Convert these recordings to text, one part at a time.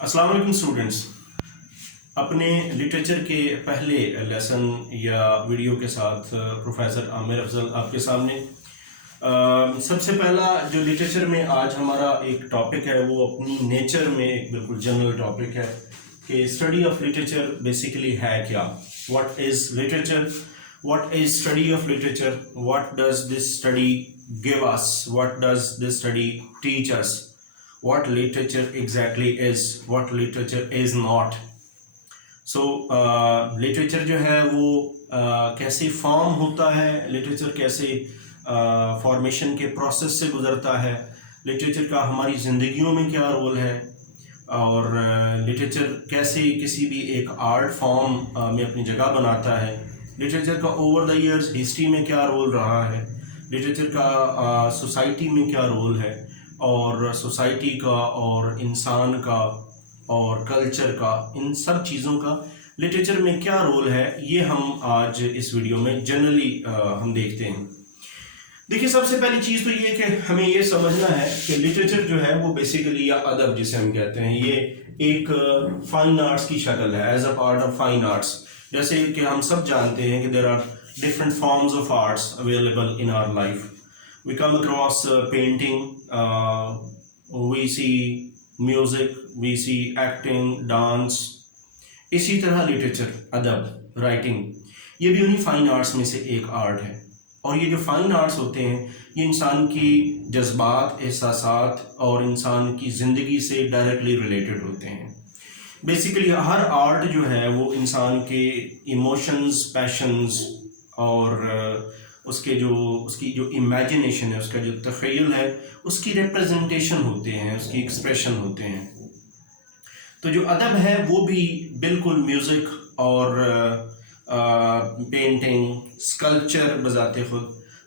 अस्सलाम वालेकुम स्टूडेंट्स। अपने लिटरेचर के पहले लेसन या वीडियो के साथ प्रोफेसर आमिर अफजल आपके सामने। सबसे पहला जो लिटरेचर में आज हमारा एक टॉपिक है वो अपनी नेचर में एक बिल्कुल जनरल टॉपिक है कि स्टडी ऑफ लिटरेचर बेसिकली है क्या। What is literature, what is study of literature, what does this study give us, what does this study teach us, what literature exactly is, what literature is not. So literature जो है वो कैसे form होता है, literature कैसे formation के process से गुजरता है, लिटरेचर का हमारी ज़िंदगियों में क्या रोल है, और लिटरेचर कैसे किसी भी एक आर्ट फॉर्म में अपनी जगह बनाता है, लिटरेचर का ओवर द ईयर्स हिस्ट्री में क्या रोल रहा है, लिटरेचर का सोसाइटी में क्या रोल है, और सोसाइटी का और इंसान का और कल्चर का, इन सब चीज़ों का लिटरेचर में क्या रोल है, ये हम आज इस वीडियो में जनरली हम देखते हैं। देखिए, सबसे पहली चीज़ तो ये कि हमें ये समझना है कि लिटरेचर जो है वो बेसिकली, या अदब जिसे हम कहते हैं, ये एक फाइन आर्ट्स की शक्ल है, as a part of fine arts. जैसे कि हम सब जानते हैं कि there are different forms of arts available in our life. We come across painting, we see music, we see acting, dance. इसी तरह लिटरेचर, अदब, राइटिंग, ये भी उन्हीं फाइन आर्ट्स में से एक आर्ट है। और ये जो फाइन आर्ट्स होते हैं ये इंसान की जज्बात, एहसासात और इंसान की ज़िंदगी से डायरेक्टली रिलेटेड होते हैं। बेसिकली हर आर्ट जो है वो इंसान के इमोशंस, पैशंस और उसकी जो इमेजिनेशन है, उसका जो तख़य्युल है, उसकी रिप्रेजेंटेशन होते हैं, उसकी एक्सप्रेशन होते हैं। तो जो अदब है वो भी बिल्कुल म्यूज़िक और पेंटिंग, स्कल्पचर बजाते खुद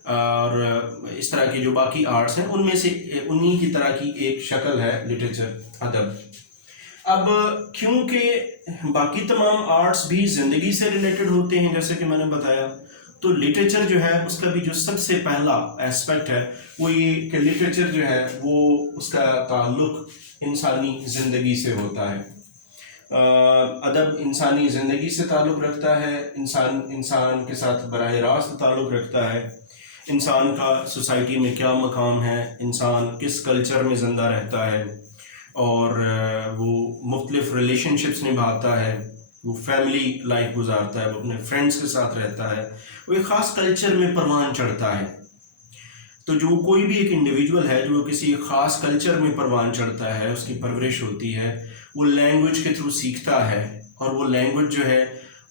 और इस तरह के जो बाकी आर्ट्स हैं उनमें से उन्हीं की तरह की एक शक्ल है लिटरेचर, अदब। अब क्योंकि बाकी तमाम आर्ट्स भी ज़िंदगी से रिलेटेड होते हैं, जैसे कि मैंने बताया, तो लिटरेचर जो है उसका भी जो सबसे पहला एस्पेक्ट है वो ये कि लिटरेचर जो है वो उसका ताल्लुक़ इंसानी ज़िंदगी से होता है। अदब इंसानी ज़िंदगी से ताल्लुक़ रखता है, इंसान के साथ बराह रास्त ताल्लुक़ रखता है, इंसान का सोसाइटी में क्या मकाम है, इंसान किस कल्चर में ज़िंदा रहता है, और वो मुख्तलिफ़ रिलेशनशिप्स निभाता है, वो फैमिली लाइफ गुजारता है, वो अपने फ्रेंड्स के साथ रहता है, वो एक ख़ास कल्चर में परवान चढ़ता है। तो जो कोई भी एक इंडिविजुअल है जो किसी ख़ास कल्चर में परवान चढ़ता है, उसकी परवरिश होती है, वो लैंग्वेज के थ्रू सीखता है, और वो लैंग्वेज जो है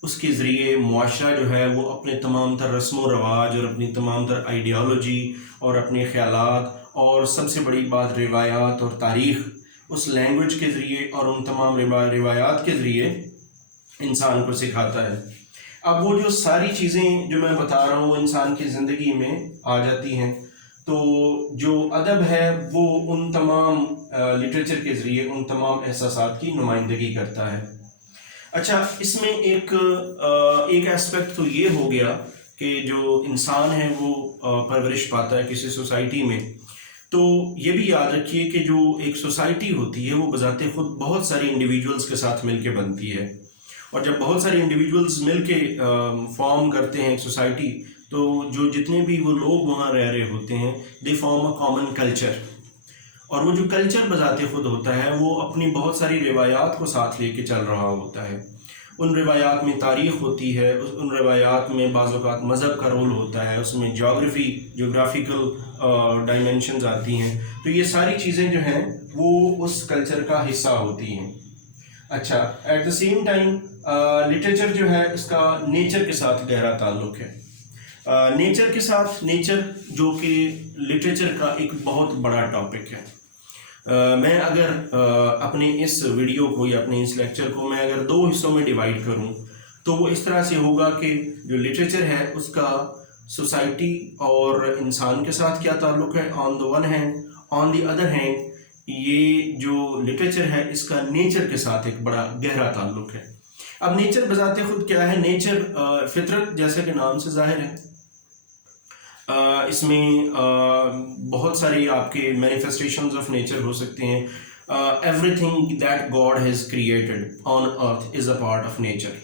उसके ज़रिए मुआशरा जो है वो अपने तमाम तर रस्म व रवाज और अपनी तमाम तर आइडियालॉजी और अपने ख़यालात और सबसे बड़ी बात रिवायात और तारीख़, उस लैंग्वेज के ज़रिए और उन तमाम रिवायात के ज़रिए इंसान को सिखाता है। अब वो जो सारी चीज़ें जो मैं बता रहा हूँ वो इंसान की ज़िंदगी में आ जाती हैं, तो जो अदब है वो उन तमाम लिटरेचर के ज़रिए उन तमाम एहसासात की नुमाइंदगी करता है। अच्छा, इसमें एक एस्पेक्ट तो ये हो गया कि जो इंसान है वो परवरिश पाता है किसी सोसाइटी में, तो ये भी याद रखिए कि जो एक सोसाइटी होती है वो बज़ाते ख़ुद बहुत सारी इंडिविजुअल्स के साथ मिलके बनती है, और जब बहुत सारे इंडिविजुअल्स मिलके फॉर्म करते हैं एक सोसाइटी, तो जो जितने भी वो लोग वहाँ रह रहे होते हैं they form a common culture, और वो जो कल्चर बजाते खुद होता है वो अपनी बहुत सारी रिवायात को साथ लेके चल रहा होता है। उन रिवायात में तारीख़ होती है, उन रिवायात में बाज़ औक़ात मज़हब का रोल होता है, उसमें जोग्राफ़िकल डायमेंशंस आती हैं, तो ये सारी चीज़ें जो हैं वो उस कल्चर का हिस्सा होती हैं। अच्छा, at the same time literature जो है इसका नेचर के साथ गहरा ताल्लुक़ है। नेचर के साथ, नेचर जो कि लिटरेचर का एक बहुत बड़ा टॉपिक है। मैं अगर अपने इस वीडियो को या अपने इस लेक्चर को मैं अगर दो हिस्सों में डिवाइड करूं तो वो इस तरह से होगा कि जो लिटरेचर है उसका सोसाइटी और इंसान के साथ क्या ताल्लुक़ है on the one hand, on the other hand ये जो लिटरेचर है इसका नेचर के साथ एक बड़ा गहरा ताल्लुक़ है। अब नेचर बजाते खुद क्या है, नेचर फितरत जैसे कि नाम से ज़ाहिर है, इसमें बहुत सारी आपके मैनिफेस्टेशंस ऑफ नेचर हो सकते हैं। everything that God has created on earth is a part of nature.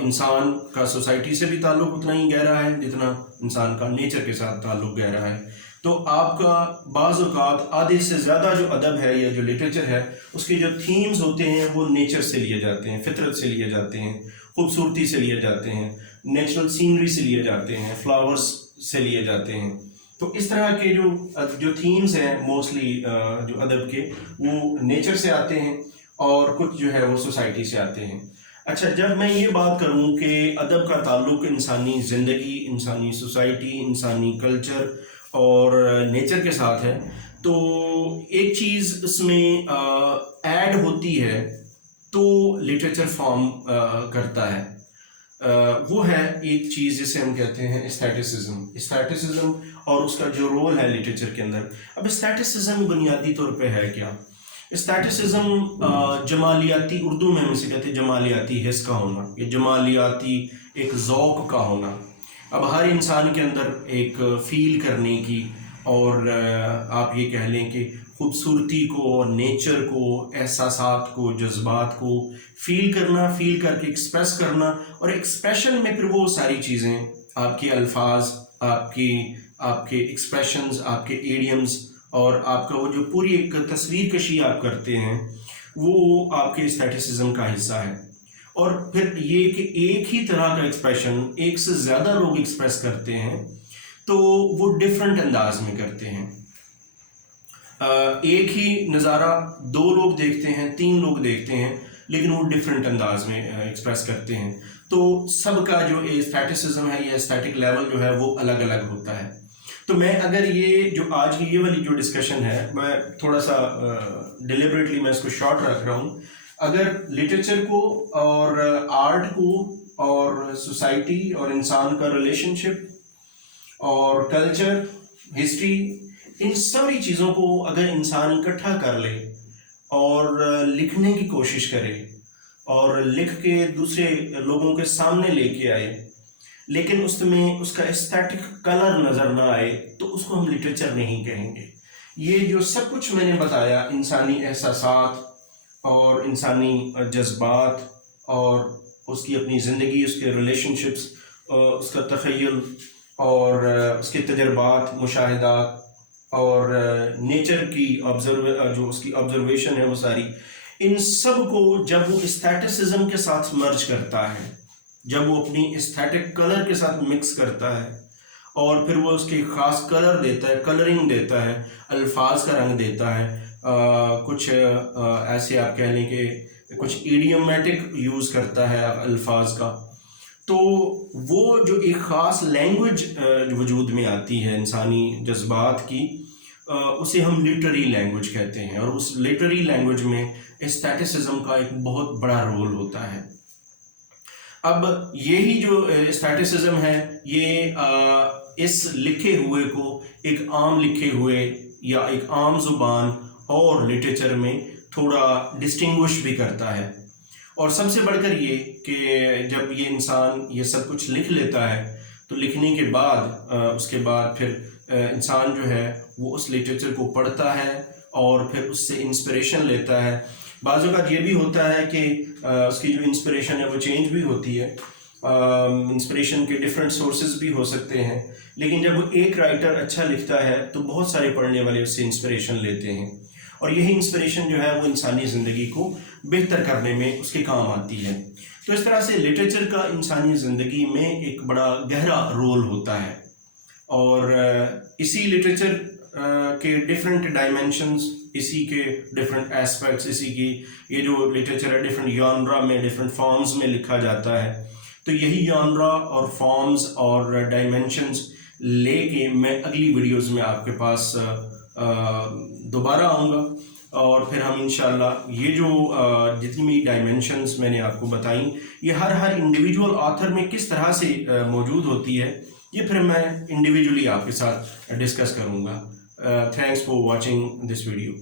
انسان کا سوسائٹی سے بھی تعلق اتنا ہی گہرا ہے جتنا انسان کا نیچر کے ساتھ تعلق گہرا ہے. تو آپ کا بعض اوقات آدھے سے زیادہ جو ادب ہے یا جو لٹریچر ہے اس کے جو تھیمز ہوتے ہیں وہ نیچر سے لیے جاتے ہیں, فطرت سے لیے جاتے ہیں, خوبصورتی سے لیے جاتے ہیں, نیچرل سینری سے لیے جاتے ہیں, فلاورز سے لیے جاتے ہیں. تو اس طرح کے جو تھیمز ہیں موسٹلی جو ادب کے وہ نیچر سے آتے ہیں اور کچھ جو ہے وہ سوسائٹی سے آتے ہیں. اچھا, جب میں یہ بات کروں کہ ادب کا تعلق انسانی زندگی, انسانی سوسائٹی, انسانی کلچر اور نیچر کے ساتھ ہے, تو ایک چیز اس میں ایڈ ہوتی ہے تو لٹریچر فارم کرتا ہے. وہ ہے ایک چیز جسے ہم کہتے ہیں اسٹیٹسزم اور اس کا جو رول ہے لٹریچر کے اندر. اب اسٹیٹسزم بنیادی طور پہ ہے کیا؟ اسٹیٹسزم جمالیاتی, اردو میں ہم اسے کہتے ہیں جمالیاتی حس کا ہونا یا جمالیاتی ایک ذوق کا ہونا. اب ہر انسان کے اندر ایک فیل کرنے کی اور آپ یہ کہہ لیں کہ خوبصورتی کو, نیچر کو, احساسات کو, جذبات کو فیل کرنا, فیل کر کے ایکسپریس کرنا, اور ایکسپریشن میں پھر وہ ساری چیزیں آپ کے الفاظ, آپ کے ایکسپریشنز, آپ کے ایڈیمز اور آپ کا وہ جو پوری ایک تصویر کشی آپ کرتے ہیں وہ آپ کے اسٹیٹسزم کا حصہ ہے. اور پھر یہ کہ ایک ہی طرح کا ایکسپریشن ایک سے زیادہ لوگ ایکسپریس کرتے ہیں تو وہ ڈیفرنٹ انداز میں کرتے ہیں. ایک ہی نظارہ 2 لوگ دیکھتے ہیں, 3 لوگ دیکھتے ہیں, لیکن وہ ڈیفرنٹ انداز میں ایکسپریس کرتے ہیں. تو سب کا جو اسٹیٹسزم ہے یا اسٹیٹک لیول جو ہے وہ الگ الگ ہوتا ہے. تو میں اگر یہ جو آج کی یہ والی جو ڈسکشن ہے میں تھوڑا سا ڈیلیبریٹلی میں اس کو شارٹ رکھ رہا ہوں. اگر لٹریچر کو اور آرٹ کو اور سوسائٹی اور انسان کا ریلیشن شپ اور کلچر, ہسٹری, ان ساری چیزوں کو اگر انسان اکٹھا کر لے اور لکھنے کی کوشش کرے اور لکھ کے دوسرے لوگوں کے سامنے لے کے آئے, لیکن اس میں اس کا اسٹیٹک کلر نظر نہ آئے, تو اس کو ہم لٹریچر نہیں کہیں گے. یہ جو سب کچھ میں نے بتایا, انسانی احساسات اور انسانی جذبات اور اس کی اپنی زندگی, اس کے ریلیشن شپس, اس کا تخیل اور اس کے تجربات, مشاہدات اور نیچر کی جو اس کی آبزرویشن ہے وہ ساری, ان سب کو جب وہ اسٹیٹسزم کے ساتھ مرج کرتا ہے, جب وہ اپنی اسٹیٹک کلر کے ساتھ مکس کرتا ہے اور پھر وہ اس کی خاص کلر دیتا ہے, کلرنگ دیتا ہے, الفاظ کا رنگ دیتا ہے, کچھ ایسے آپ کہہ لیں کہ کچھ ایڈیومیٹک یوز کرتا ہے الفاظ کا, تو وہ جو ایک خاص لینگویج وجود میں آتی ہے انسانی جذبات کی, اسے ہم لٹری لینگویج کہتے ہیں. اور اس لٹری لینگویج میں اسٹیٹسزم کا ایک بہت بڑا رول ہوتا ہے. اب یہی جو اسٹیٹسزم ہے یہ اس لکھے ہوئے کو ایک عام لکھے ہوئے یا ایک عام زبان اور لٹریچر میں تھوڑا ڈسٹنگوش بھی کرتا ہے. اور سب سے بڑھ کر یہ کہ جب یہ انسان یہ سب کچھ لکھ لیتا ہے تو لکھنے کے بعد اس کے بعد پھر انسان جو ہے وہ اس لٹریچر کو پڑھتا ہے اور پھر اس سے انسپریشن لیتا ہے. بعض اوقات یہ بھی ہوتا ہے کہ اس کی جو انسپریشن ہے وہ چینج بھی ہوتی ہے, انسپریشن کے ڈفرینٹ سورسز بھی ہو سکتے ہیں, لیکن جب وہ ایک رائٹر اچھا لکھتا ہے تو بہت سارے پڑھنے والے اس سے انسپریشن لیتے ہیں, اور یہی انسپریشن جو ہے وہ انسانی زندگی کو بہتر کرنے میں اس کے کام آتی ہے. تو اس طرح سے لٹریچر کا انسانی زندگی میں ایک بڑا گہرا رول ہوتا ہے, اور اسی لٹریچر کے ڈفرینٹ ڈائمینشنز, اسی کے ڈفرینٹ ایسپیکٹس, اسی کی یہ جو لٹریچر ہے ڈفرینٹ ژانرا میں, ڈفرینٹ فارمز میں لکھا جاتا ہے. تو یہی ژانرا اور فارمز اور ڈائمینشنز لے کے میں اگلی ویڈیوز میں آپ کے پاس دوبارہ آؤں گا, اور پھر ہم انشاءاللہ یہ جو جتنی بھی ڈائمینشنز میں نے آپ کو بتائیں یہ ہر انڈیویجول آتھر میں کس طرح سے موجود ہوتی ہے, یہ پھر میں انڈیویجولی آپ کے ساتھ ڈسکس کروں گا. Thanks for watching this video.